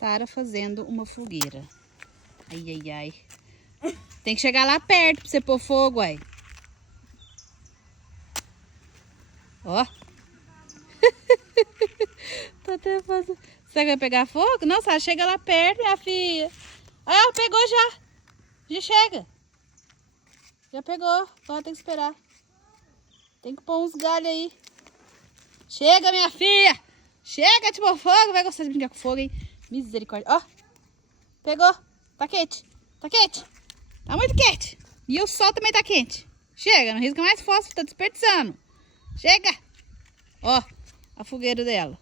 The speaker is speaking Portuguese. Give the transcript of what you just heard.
Sara fazendo uma fogueira. Ai, ai, ai. Tem que chegar lá perto pra você pôr fogo, aí. Ó. Tô até fazendo... Você vai pegar fogo? Não, Sara, chega lá perto, minha filha. Ah, pegou já. Já chega. Já pegou. Agora tem que esperar. Tem que pôr uns galhos aí. Chega, minha filha. Chega de pôr fogo. Vai gostar de brincar com fogo, hein? Misericórdia. Ó. Pegou. Tá quente. Tá quente. Tá muito quente. E o sol também tá quente. Chega, não risca mais fósforo. Tá desperdiçando. Chega. Ó. A fogueira dela.